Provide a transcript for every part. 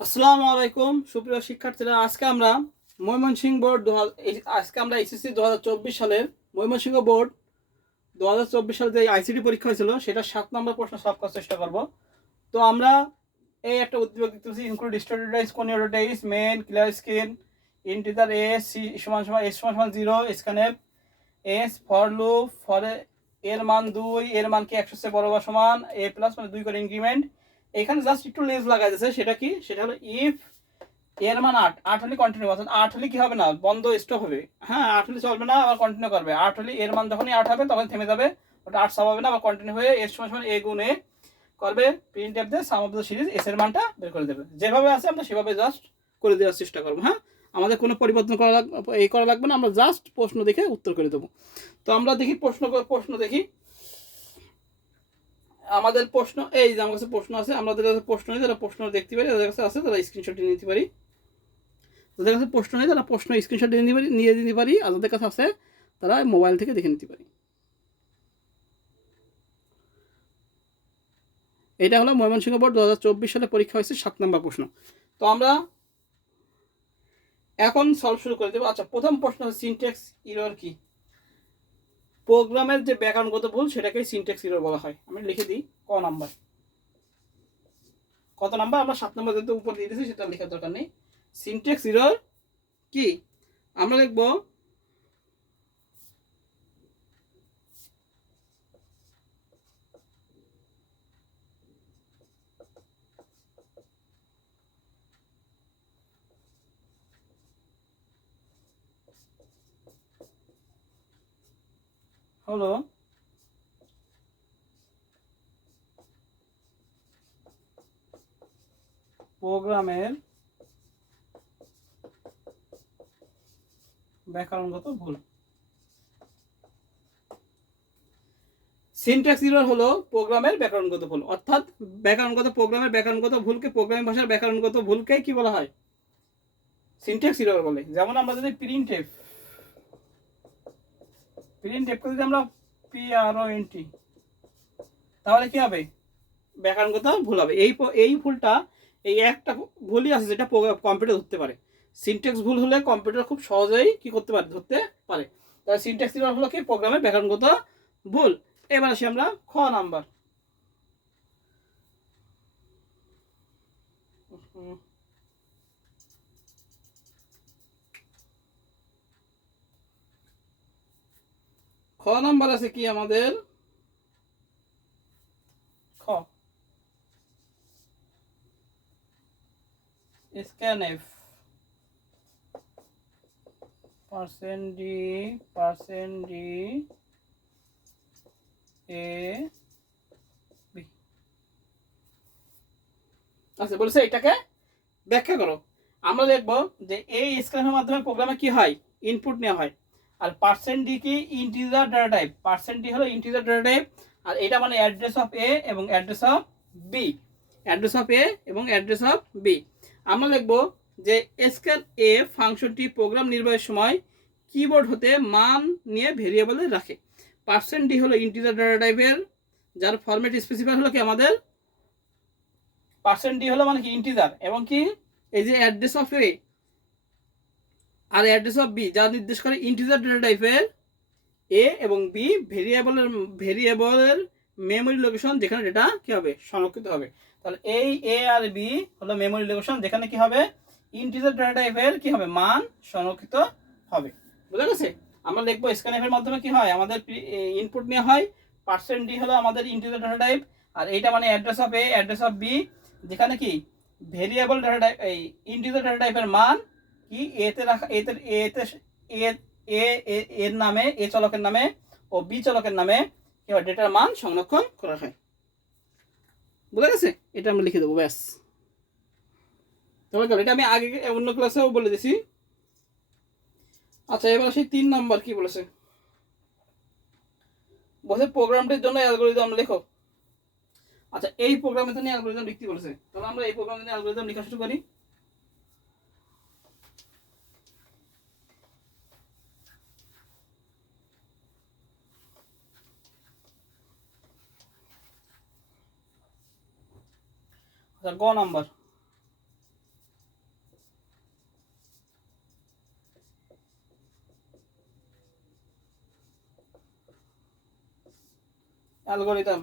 আসসালামু আলাইকুম সুপ্রিয় শিক্ষার্থীরা, আজকে আমরা ময়মনসিংহ বোর্ড এসএসসি 2024 সালের ময়মনসিংহ বোর্ড 2024 সালে যে আইসিটি পরীক্ষা হয়েছিল সেটা 7 নম্বর প্রশ্ন সলভ করার চেষ্টা করব। তো আমরা এই একটা উদ্যোগ দিতেছি, ইনক্লুড স্ট্যান্ডার্ডাইজ কোনিওডাইজ main clear screen integer S C সমান সমান এস সমান সমান 0 scanf S for loop for এর মান 2 এর মান কি 100 চেয়ে বড় বা সমান এ প্লাস মানে 2 করে ইনক্রিমেন্ট। এখানে জাস্ট একটু লেজ লাগাই দিয়েছে, সেটা কি, সেটা হলো ইফ এর মান 8 হলে কন্টিনিউ, অর্থাৎ 8 হলে কি হবে না, বন্ধ স্টপ হবে। হ্যাঁ, 8 হলে চলবে না, আবার কন্টিনিউ করবে। 8 হলে এর মান যখনই 8 হবে তখন থেমে যাবে, ওটা 8 সাম হবে না, আবার কন্টিনিউ হয়ে এর সমান সমান এ গুণ এ করবে, প্রিন্ট এফ দিয়ে সাম অফ দ্য সিরিজ এস এর মানটা বের করে দেবে। যেভাবে আছে আমরা সেভাবে জাস্ট করে দেওয়ার চেষ্টা করবো। হ্যাঁ, আমাদের কোনো পরিবর্তন করা লাগবে না, আমরা জাস্ট প্রশ্ন দেখে উত্তর করে দেবো। তো আমরা দেখি প্রশ্ন দেখি। আমাদের প্রশ্ন এই যে আমার কাছে প্রশ্ন আছে, আমাদের কাছে প্রশ্ন নেই, যারা প্রশ্ন দেখতে পারি, যাদের কাছে আছে তারা স্ক্রিনশট নিতে পারি। যাদের কাছে প্রশ্ন নেই তারা প্রশ্ন স্ক্রিনশট নিয়ে দিতে পারি, আর যাদের কাছে আছে তারা মোবাইল থেকে দেখে নিতে পারি। এটা হলো ময়মনসিংহ বোর্ড 2024 সালে পরীক্ষা হয়েছে 7 নম্বর প্রশ্ন। তো আমরা এখন সলভ শুরু করে দেবো। আচ্ছা, প্রথম প্রশ্ন হচ্ছে সিনট্যাক্স এরর কি। প্রোগ্রামের যে ব্যাকরণগত ভুল সেটাকে সিনট্যাক্স এরর বলা হয়। আমি লিখে দিই ক নাম্বার, কত নাম্বার, আমরা 7 নম্বর যেহেতু উপর দিয়ে দিয়েছি সেটা লেখার দরকার নেই। সিনট্যাক্স এরর কি, আমরা লিখবো হলো প্রোগ্রামের ব্যাকরণগত ভুল। সিনট্যাক্স এরর হলো প্রোগ্রামের ব্যাকরণগত ভুল, অর্থাৎ প্রোগ্রামের ব্যাকরণগত ভুলকে, প্রোগ্রামিং ভাষার ব্যাকরণগত ভুলকে কি বলা হয়, সিনট্যাক্স এরর বলে। যেমন আমরা যদি প্রিন্ট এফ করে যদি আমরা PRONT, তাহলে কি হবে, ব্যাকরণগত ভুল হবে। এই ভুলটা, এই একটা ভুলই আছে যেটা কম্পিউটার ধরতে পারে। সিনট্যাক্স ভুল হলে কম্পিউটার খুব সহজেই কি করতে পারে, ধরতে পারে। তাহলে সিনট্যাক্স এরর হলো কি, প্রোগ্রামের ব্যাকরণগত ভুল। এবার আসি আমরা খ নাম্বার। খ নাম্বার আছে কি আমাদের, খ স্ক্যানএফ %d এ বি। আচ্ছা, বলছে এটাকে ব্যাখ্যা করো। আমরা দেখব যে এই স্ক্যানএফের মাধ্যমে প্রোগ্রামে কি হয়, ইনপুট নেওয়া হয়। আর %d কি, ইন্টিজার ডাটা টাইপ। %d হলো ইন্টিজার ডাটা টাইপ, আর এটা মানে অ্যাড্রেস অফ এ এবং address of B. Address of A এবং অ্যাড্রেস অফ বি। আমরা লিখব যে স্ক্যান এ ফাংশনটি প্রোগ্রাম নির্বাহের সময় কিবোর্ড হতে মান নিয়ে ভেরিয়েবলে রাখে। %d হলো ইন্টিজার ডাটা টাইপের, যার ফরম্যাট স্পেসিফাই হলো কি আমাদের %d হলো মানে কি ইন্টিজার, এবং কি এই যে অ্যাড্রেস অফ এ আর অ্যাড্রেস অফ বি যা নির্দেশ করে ইন্টিজার ডেটা টাইপের এ এবং বি ভেরিয়েবলের মেমোরি লোকেশন, যেখানে ডেটা কি হবে, সংরক্ষিত হবে। তাহলে এই এ আর বি হলো মেমোরি লোকেশন, যেখানে কি হবে, ইন্টিজার ডেটা টাইপের কি হবে, মান সংরক্ষিত হবে। বুঝা গেছে। আমরা লিখবো স্ক্যানএফ এর মাধ্যমে কি হয়, আমাদের ইনপুট নেওয়া হয়। %d হলো আমাদের ইন্টিজার ডেটা টাইপ, আর এইটা মানে address of A address of B, যেখানে কি ভেরিয়েবল ডেটা টাইপ, এই ইন্টিজার ডেটা টাইপের মান কি এতে রাখা, এতে এ এর নামে, এ চলকের নামে ও বি চলকের নামে কি হয়, ডেটার মান সংরক্ষণ করা হয়। বুঝা গেছে। এটা আমরা লিখে দেবো, ব্যাস। তাহলে এটা আমি আগে অন্য ক্লাসেও বলে দিছি। আচ্ছা, এবার সেই 3 নম্বর কি বলেছে, বলছে প্রোগ্রামটির জন্য অ্যালগরিদম লেখো। আচ্ছা, এই প্রোগ্রামের জন্য অ্যালগরিদম লিখতে বলেছে, তাহলে আমরা এই প্রোগ্রামের জন্য অ্যালগরিদম লেখা শুরু করি। আচ্ছা, গ নাম্বার। অ্যালগরিদম।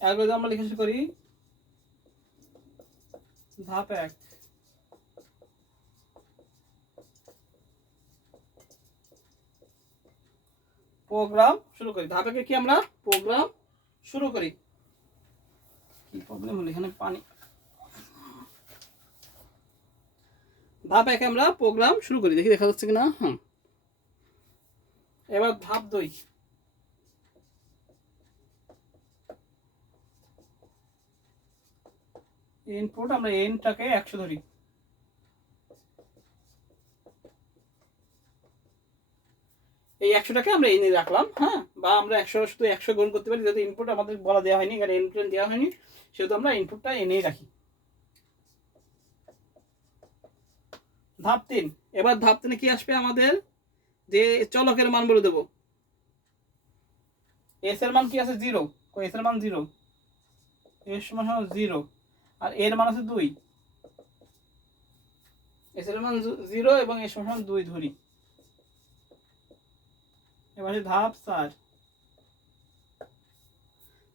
অ্যালগরিদম আমরা লিখে শুরু করি। ধাপ 1, প্রোগ্রাম শুরু করি। ধাপ 1 কি আমরা প্রোগ্রাম শুরু করি। কি প্রবলেম হলো এখানে পানি। ধাপ 1 আমরা প্রোগ্রাম শুরু করি, দেখি দেখা যাচ্ছে কিনা। হ্যাঁ, এবার ধাপ 2, ইনপুট আমরা এনটাকে 100 ধরি। এই 100টাকে আমরা এনে রাখলাম। হ্যাঁ, বা আমরা 100 শুধু 100 গুণ করতে পারি, যেহেতু ইনপুট আমাদের বলা দেওয়া হয়নি, কারণ ইনপুট দেওয়া হয়নি, সেহেতু আমরা ইনপুটটা এনেই রাখি। ধাপ 3, এবার ধাপ 3 কি আসবে আমাদের, যে চলকের মান বলে দেবো। এস এর মান কি আছে 0, এস এর মান 0, এর সমান 0, আর এর মান আছে 2। এস এর মান 0 এবং এর সমান 2 ধরি। এবার ধাপ 4,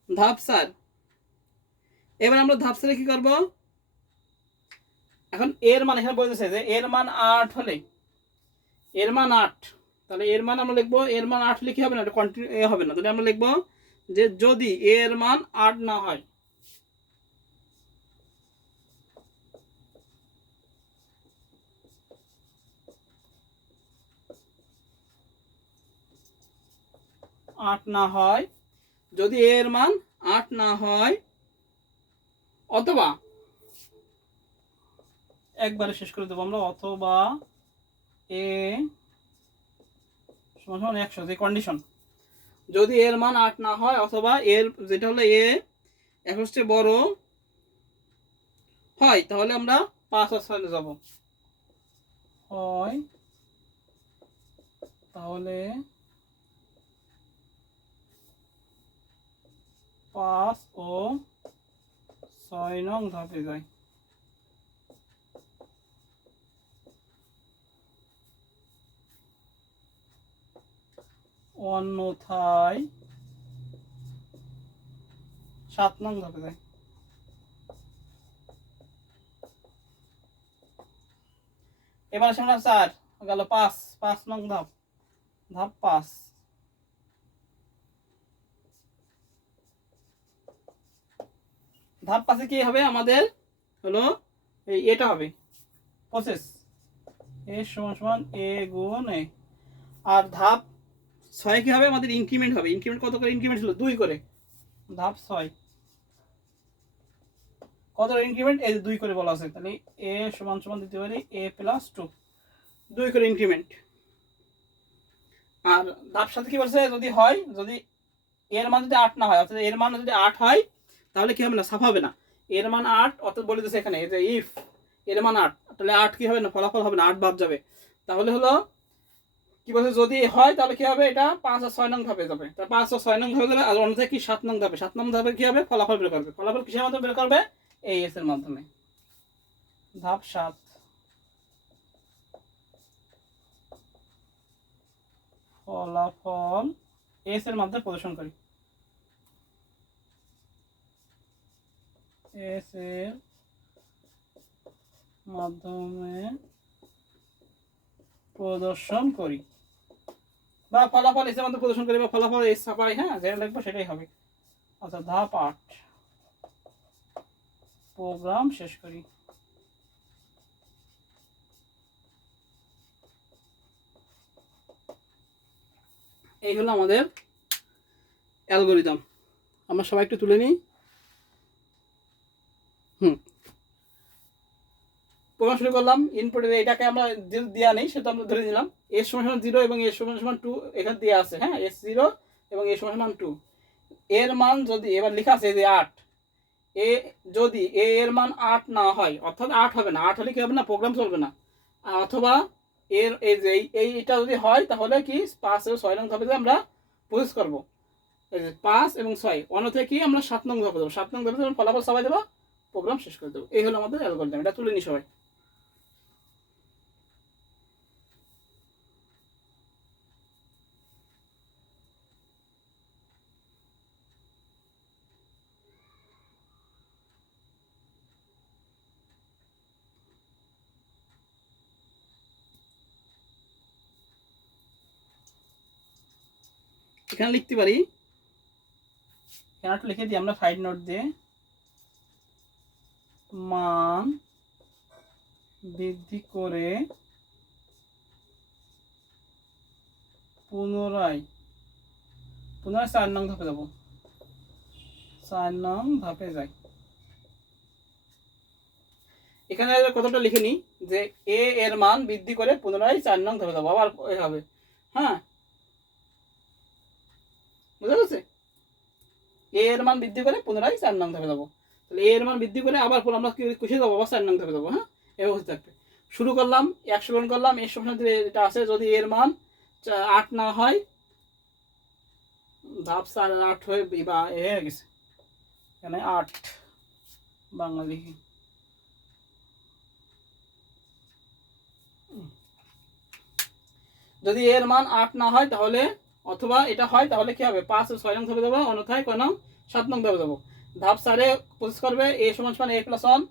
ধাপ 4, এবার আমরা ধাপ 4 কি করব, এখন এর মান এখানে বলতেছে যে এর মান 8 হলে, এর মান 8, তাহলে এর মান আমরা লিখবো, এর মান 8 লিখে হবে না, এটা কন্টিনিউ হবে না, তাহলে আমরা লিখবো যে যদি এর মান 8 না হয়, যদি এর মান 8 না হয়, অথবা একবারে শেষ করে দেবো আমরা, অথবা এ সমান 100, যে কন্ডিশন, যদি এর মান 8 না হয়, অথবা এর যেটা হলো এ 100 চেয়ে বড় হয়, তাহলে আমরা 5 আর 6 যাব। হয় তাহলে 5 ও 6 নং ধাপে যায়। অন্যথায় 7 নং ধাপে যায়। এবার আসে আমরা 4 গেল, 5 নং ধাপ, ধাপ 5। ধাপ 5 কি হবে আমাদের, হলো এই এটা হবে প্রসেস, এ সমান এ গুণ এ। আর ধাপ 6 কি হবে আমাদের, ইনক্রিমেন্ট হবে। ইনক্রিমেন্ট কত করে ইনক্রিমেন্ট ছিল, 2 করে। ধাপ 6 কত ইনক্রিমেন্ট, এই 2 করে বলা আছে, তাহলে এ সমান দিতে পারি a + 2, 2 করে ইনক্রিমেন্ট। আর ধাপ 7 কি বলছে, যদি হয়, যদি এর মান যদি 8 না হয়, অর্থাৎ এর মান যদি 8 হয়, তাহলে কি হবে না, সাফ হবে না। এর মান 8, অর্থাৎ বলে দিচ্ছে এখানে যে ইফ এর মান 8, তাহলে 8 কি হবে না, ফলাফল হবে না, 8 বাদ যাবে। তাহলে হলো কি বলছে, যদি হয় তাহলে কি হবে, এটা 5 আর 6 নং ধাপে যাবে, তা 5 আর 6 নং ধাপে যাবে। আর অন্যথায় কি 7 নং ধাপে, 7 নং ধাপে কি হবে, ফলাফল বের করবে। ফলাফল কিসের মাধ্যমে বের করবে, এই এস এর মাধ্যমে। ধাপ 7, ফলাফল এস এর মাধ্যমে প্রদর্শন করি। এস এর মাধ্যমে প্রদর্শন করি, বা ফলাফল এস এর মাধ্যমে প্রদর্শন করি, বা ফলাফল এস ছাপাই। হ্যাঁ, যেটা লিখবো সেটাই হবে। আচ্ছা, ধাপ 8, প্রোগ্রাম শেষ করি। এই হলো আমাদের অ্যালগরিদম। আমরা সবাই একটু তুলে নিই। প্রোগ্রাম শুরু করলাম। ইনপুটে এটাকে আমরা দেওয়া নেই, সেটা আমরা ধরে নিলাম এর সমান 0 এবং এর সমান 2 এখানে দেওয়া আছে। হ্যাঁ, এস 0 এবং এর সমান 2। এর মান যদি, এবার লেখা আছে যে 8, এ যদি এ এর মান 8 না হয়, অর্থাৎ 8 হবে না, 8 হলে কি হবে না, প্রোগ্রাম চলবে না। অথবা এর এই যে এইটা যদি হয় তাহলে কি 5 এবং 6 নং ধাপে আমরা প্রসেস করব। এই যে 5 এবং 6 অন্যথায় কি আমরা 7 নং ধাপে দেবো, 7 নং ধাপে যখন ফলাফল সবাই দেবো, প্রোগ্রাম শেষ করে দেবো। এই হলো আমাদের অ্যালগরিদম। এটা তুলে নি সবাই। এখানে লিখতে পারি, এখানে লিখে দিই আমরা সাইড নোট দিয়ে, মান বৃদ্ধি করে পুনরায় 4 নং ধাপে যাবো, 4 নং ধাপে যাই। এখানে কতটা লিখে নিই যে এ এর মান বৃদ্ধি করে পুনরায় 4 নং ধাপে যাবো, আবার হবে। হ্যাঁ, বুঝা গেছে? এ এর মান বৃদ্ধি করে পুনরায় 4 নং ধাপে যাবো। তাহলে এ এর মান বৃদ্ধি করে আবার আমরা কিসে যাবো, আবার 4 নং ধাপে যাবো। হ্যাঁ, এভাবে থাকবে। শুরু করলাম 100 গুণ করলাম, এর সমান এটা আছে, যদি এর মান 8 না হয়, ধাপ 4 8 হয়ে বা এ হয়ে গেছে, এখানে 8 বাংলা লিখি। যদি এর মান 8 না হয় তাহলে, অথবা এটা হয় তাহলে কি হবে, 5 ও 6 নং ধাপে যাবো, অন্যথায় কয় নং, 7 নং ধাপে যাবো। ধাপ 4 এ প্রসেস করবে a সমান a প্লাস 1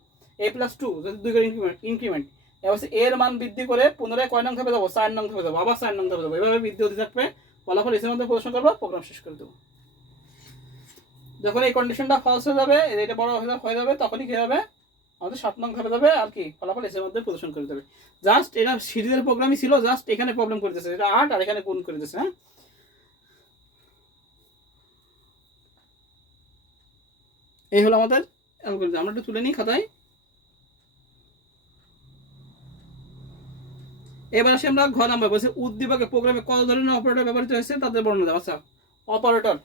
a প্লাস 2, যদি 2 করে ইনক্রিমেন্ট। এবার এর মান বৃদ্ধি করে পুনরায় কয় নং ধাপে যাবো, 4 নং ধাপে যাবো, আবার 4 নং ধাপে যাবো, এভাবে বৃদ্ধি হতে থাকবে। ফলাফল এর মধ্যে প্রদর্শন করবো, প্রোগ্রাম শেষ করে দেবো। যখন এই কন্ডিশনটা ফলস হয়ে যাবে, এটা বড় হয়ে যাবে, তখনই কি হবে, আমাদের 7 নং ধাপে যাবে, আর কি ফলাফল এর মধ্যে প্রদর্শন করে দেবে। জাস্ট এটা সিরিজের প্রোগ্রামই ছিল, জাস্ট এখানে প্রবলেম করে দিয়েছে, এটা 8 আর এখানে গুণ করে দিয়েছে। হ্যাঁ, এই হলো আমাদের অ্যালগরিদম। আমরা একটু তুলে নিই খাতায়। এবার আসি আমরা ঘ নাম্বার, বলছে উদ্দীপকে প্রোগ্রামে কত ধরনের অপারেটর ব্যবহৃত হয়েছে তাদের বর্ণনা দেওয়া। আচ্ছা, অপারেটর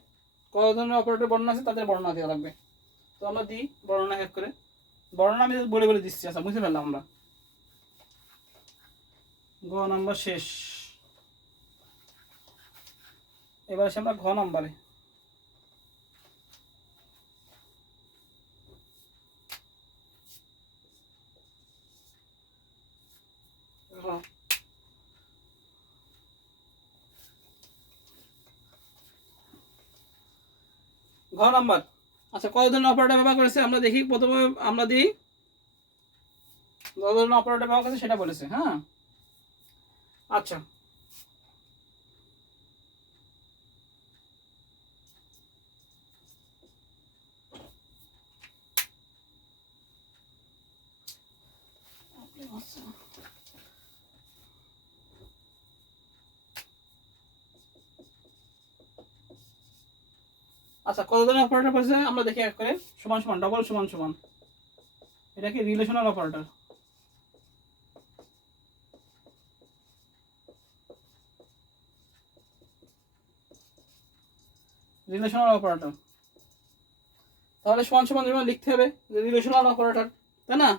কত ধরনের অপারেটর বর্ণনা আছে তাদের বর্ণনা দেওয়া লাগবে। তো আমরা দিই বর্ণনা এক করে, বর্ণনা আমি বলে বলে দিচ্ছি। আচ্ছা, বুঝতে পারলাম আমরা। গ নাম্বার শেষ। এবার আসি আমরা ঘ নাম্বারে। ঘ নাম্বার, আচ্ছা কত ধরনের অপারেটর ব্যবহার করেছে আমরা দেখি। প্রথমে আমরা দিই কত ধরনের অপারেটর ব্যবহার করেছে সেটা বলেছে। হ্যাঁ, আচ্ছা, আচ্ছা কত ধরনের অপারেটর করেছে আমরা দেখি এক করে। সমান সমান, ডবল সমান সমান, এটা কি রিলেশনাল অপারেটর। রিলেশনাল অপারেটর, তাহলে সমান সমান যেমন লিখতে হবে রিলেশনাল অপারেটর, তাই না?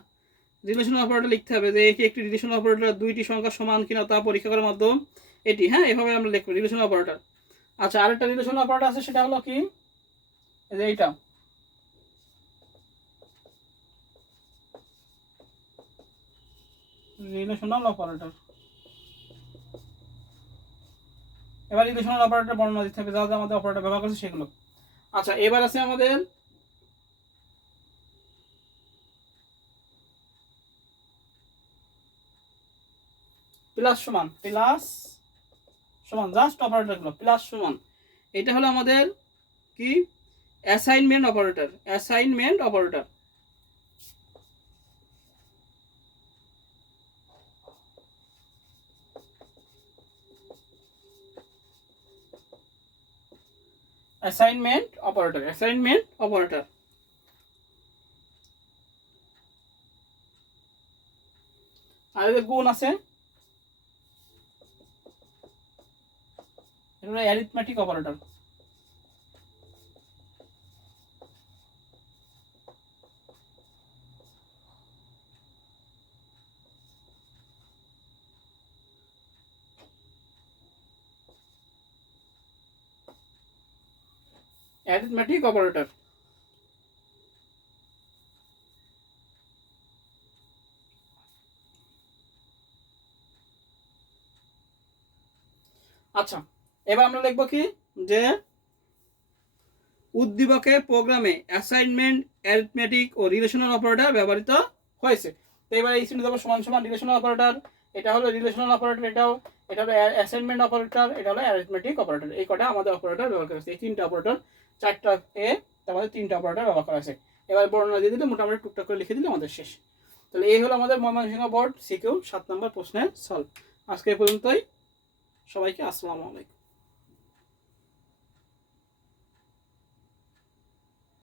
রিলেশনাল অপারেটর লিখতে হবে যে এটি একটি রিলেশনাল অপারেটর, দুইটি সংখ্যা সমান কিনা তা পরীক্ষা করার মাধ্যম এটি। হ্যাঁ, এভাবে আমরা লিখবো রিলেশনাল অপারেটর। আচ্ছা, আরেকটা রিলেশনাল অপারেটর আছে, সেটা হলো কি, এই যে এইটা, রিলেশনাল অপারেটর। এবার রিলেশনাল অপারেটর বর্ণনা দিতে হবে, যা যা আমাদের অপারেটর ব্যবহার করছে সেগুলো। আচ্ছা, এবার আছে আমাদের প্লাস সমান, প্লাস সমান, জাস্ট অপারেটরগুলো প্লাস সমান। এটা হলো আমাদের কি, assignment operator. Assignment operator, assignment operator, assignment operator. আর এদের গুণ আছে, এগুলো অ্যারিথমেটিক অপারেটর। Arithmetic operator. আচ্ছা, এবার আমরা লিখবো কি যে উদ্দীপকে প্রোগ্রামে অ্যাসাইনমেন্ট, অ্যারিথমেটিক ও রিলেশনাল অপারেটর ব্যবহৃত হয়েছে। তো এবার এই চিহ্ন দেবো সমান সমান রিলেশনাল অপারেটর, এটা হলো রিলেশনাল অপারেটর, এটা হলো অ্যাসাইনমেন্ট অপারেটর, এটা হলো অ্যারিথমেটিক অপারেটর। এই কটা আমাদের অপারেটর ব্যবহার করা হয়েছে। এই তিনটা অপারেটর, চারটা এ, তার মধ্যে তিনটা অপারেটর ব্যবহার করা হয়েছে। এবার বর্ণনা দিয়ে দিলে মোটামুটি টুকটাক করে লিখে দিলে আমাদের শেষ। তাহলে এই হলো আমাদের ময়মনসিংহ বোর্ড সিকিউ 7 নম্বর প্রশ্নের সলভ। আজকে এই পর্যন্তই। সবাইকে আসসালামু আলাইকুম।